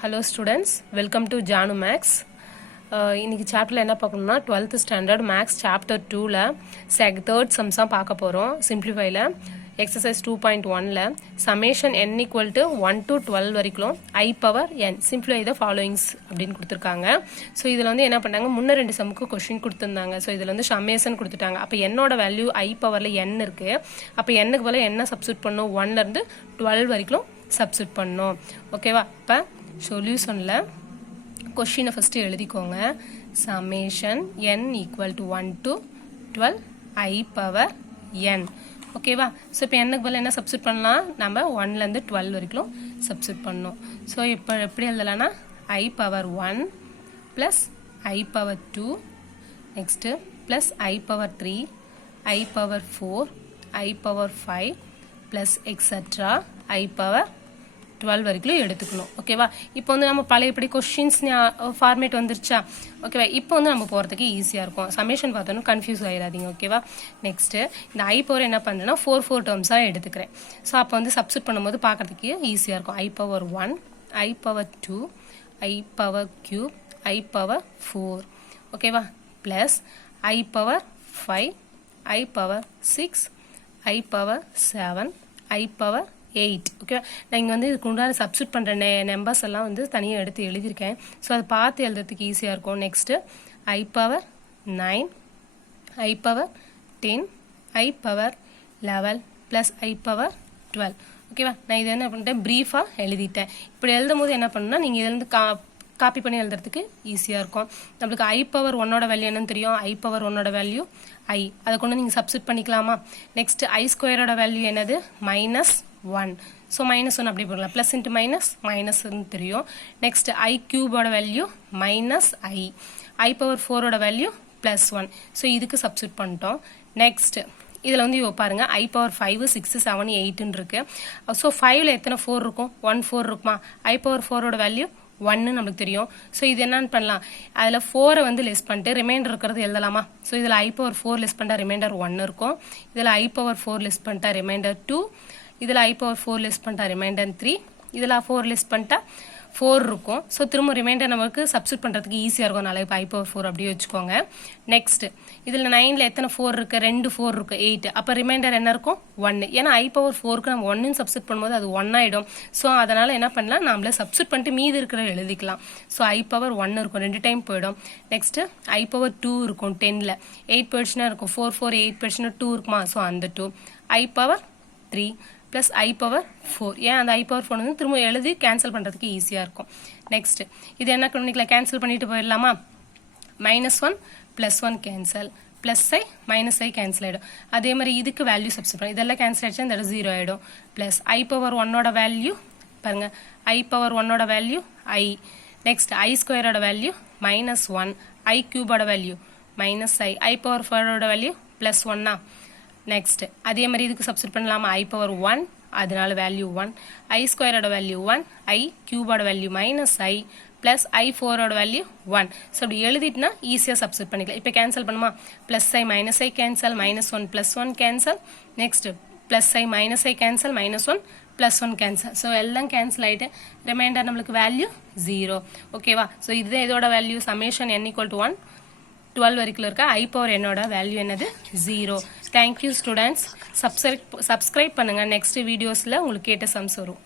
Hello students, welcome to Janu Max. இன்னைக்கு சாப்டர்ல என்ன பார்க்கணும்னா 12th ஸ்டாண்டர்ட் மேக்ஸ் சாப்டர் 2ல third sums பார்க்க போறோம். சிம்பிளிஃபைல எக்ஸசைஸ் 2.1ல summation n equal to 1 to 12 வரைக்கும் I power n simplify the followings அப்படின்னு கொடுத்திருக்காங்க. சோ இதுல வந்து என்ன பண்ணாங்க முன்ன ரெண்டு சம்முக்கு क्वेश्चन கொடுத்திருந்தாங்க. சோ இதுல வந்து summation கொடுத்துட்டாங்க. அப்ப n ஓட வேல்யூ I பவர்ல n இருக்கு. அப்ப n க்கு பதிலா என்ன சப்ஸ்டிட்யூட் பண்ணனும் 1 ல இருந்து 12 வரைக்கும் சப்ஸ்டிட்யூட் பண்ணனும். ஓகேவா? அப்ப சொல்யூஷன்ல क्वेश्चन फर्स्ट எழுதிக்கோங்க summation n equal to 1 to 12 I power n ஓகேவா சோ இப்போ n க்கு பதிலா என்ன சப்ஸ்டிட்யூட் பண்ணலாம் நம்ம 1 ல இருந்து 12 வரைக்கும் சப்ஸ்டிட்யூட் பண்ணனும் சோ இப்போ எப்படி எழுதலாம்னா I power 1 plus I power 2 next plus I power 3 I power 4 I power 5 plus etc I power 12 வரைக்கும் எடுத்துக்கணும் ஓகேவா இப்போ வந்து நம்ம பழையபடி क्वेश्चंस ஃபார்மேட் வந்துருச்சா ஓகேவா இப்போ வந்து நம்ம போறதுக்கு ஈஸியா இருக்கும் சமேஷன் பார்த்தோம்னா கன்ஃபியூஸ் ஆயிராதீங்க ஓகேவா நெக்ஸ்ட் இந்த I பவர் என்ன பண்றேன்னா 4 டேர்ம்ஸா எடுத்துக்கிறேன் சோ அப்ப வந்து சப்ஸ்டிட்யூட் பண்ணும்போது பார்க்கிறதுக்கு ஈஸியா இருக்கும் I power 1 I power 2 I power cube I power 4 ஓகேவா plus I power 5 I power 6 I power 7 I power 8 okay நான் இங்க வந்து இதுக்கு உண்டான சப்ஸ்டிட்யூட் பண்ற நம்பர்ஸ் எல்லாம் வந்து தனியா எடுத்து எழுதிருக்கேன் சோ அது பார்த்து எழுதுறதுக்கு ஈஸியா இருக்கும் next I power 9 I power 10 I power 11 plus I power 12 ஓகேவா நான் இத என்ன பண்ணிட்டேன் பிரீஃபா எழுதிட்டேன் இப்படி எழுதும்போது என்ன பண்ணனும்னா நீங்க இத இருந்து காப்பி பண்ணி எழுதுறதுக்கு ஈஸியா இருக்கும் நமக்கு I பவர் 1 ஓட வேல்யூ என்னன்னு தெரியும் I பவர் 1 ஓட வேல்யூ I அத கொண்டு நீங்க சப்ஸ்டிட்யூட் பண்ணிக்கலாமா நெக்ஸ்ட் I ஸ்கொயர் ஓட வேல்யூ என்னது -1 so -1 அப்படி போடலாம் plus into minus minus ன்னு தெரியும் next I cube ஓட வேல்யூ -I I பவர் 4 ஓட வேல்யூ +1 so இதுக்கு சப்ஸ்டிட்யூட் பண்ணிட்டோம் next இதுல வந்து பாருங்க I பவர் 5 6 7 8 ன்னு இருக்கு so 5 ல எத்தனை 4 இருக்கும் 1 4 இருக்குமா I பவர் 4 ஓட வேல்யூ 1 நமக்கு தெரியும் சோ இது என்னன்னு பண்ணலாம் அதுல 4 வந்து லெஸ் பண்ணிட்டு ரிமைண்டர் இருக்குறது எழுதலாமா சோ இதுல I பவர் 4 லெஸ் பண்ணா ரிமைண்டர் 1 இருக்கும் இதுல I பவர் 4 லெஸ் பண்ணிட்டா ரிமைண்டர் 2 இதுல I பவர் 4 லெஸ் பண்ணிட்டா ரிமைண்டர் 3 இதுல 4 லெஸ் பண்ணிட்டா 4 இருக்கும் சோ திரும்ப ரிமைண்டர் நமக்கு சப்ஸ்டிட்யூட் பண்றதுக்கு ஈஸியா இருக்கும் நாளை I பவர் 4 அப்படியே வெச்சுக்கோங்க நெக்ஸ்ட் இதுல 9 ல எத்தனை 4 இருக்கு ரெண்டு 4 இருக்கு 8 அப்ப ரிமைண்டர் என்ன இருக்கும் 1 ஏனா I பவர் 4 க்கு நம்ம 1 ன்னு சப்ஸ்டிட்யூட் பண்ணும்போது அது 1 ஆயிடும் சோ அதனால என்ன பண்ணலாம் நாமளே சப்ஸ்டிட்யூட் பண்ணிட்டு மீதி இருக்குற எழுதிக்கலாம் சோ I பவர் 1 இருக்கும் ரெண்டு டைம் போய்டும் நெக்ஸ்ட் I பவர் 2 இருக்கும் 10 ல 8 போயிடுச்சுனா இருக்கும் 4 4 8 போயிடுச்சுனா 2 இருக்குமா சோ அந்த 2 I power 3 plus I power 4 ஏன் அந்த I power 4 வந்து திரும்ப எழுதி கேன்சல் பண்றதுக்கு ஈஸியா இருக்கும் நெக்ஸ்ட் இது என்ன பண்ணிக்கலாம் கேன்சல் பண்ணிட்டு போயிடலாமா -1 +1 கேன்சல் +i -i கேன்சல் ஆயிடும் அதே மாதிரி இதுக்கு வேல்யூ சப்ஸ்டிட்யூட் பண்ணி இதெல்லாம் கேன்சல் ஆயிடுச்சா இந்த 0 ஆயிடும் plus I பவர் 1 ஓட வேல்யூ பாருங்க I பவர் 1 ஓட value I next I square ஓட வேல்யூ -1 I கியூப் ஓட வேல்யூ -i I பவர் 4 ஓட வேல்யூ +1 next அதே மாதிரி இதுக்கு சப்ஸ்டிட்யூட் பண்ணலாமா I பவர் 1 அதனால வேல்யூ 1 I ஸ்கொயர் ஓட வேல்யூ 1 I கியூப் ஓட வேல்யூ -i plus I 4 ஓட வேல்யூ 1 சோ அப்படி எழுதிட்டனா ஈஸியா சப்ஸ்டிட்யூட் பண்ணிக்கலாம் இப்போ கேன்சல் பண்ணுமா +i -i cancel -1 +1 cancel next +i -i cancel -1 +1 cancel so எல்லாம் கேன்சல் ஆயிட்டு ரிமைண்டர் நமக்கு வேல்யூ 0 ஓகேவா சோ இதுதான் இதோட வேல்யூ summation n = 1 12 வரைக்கும் இருக்க I பவர் n ஓட வேல்யூ என்னது 0 thank you students subscribe பண்ணுங்க next videosல உங்களுக்கு கேட்ட sums வரும்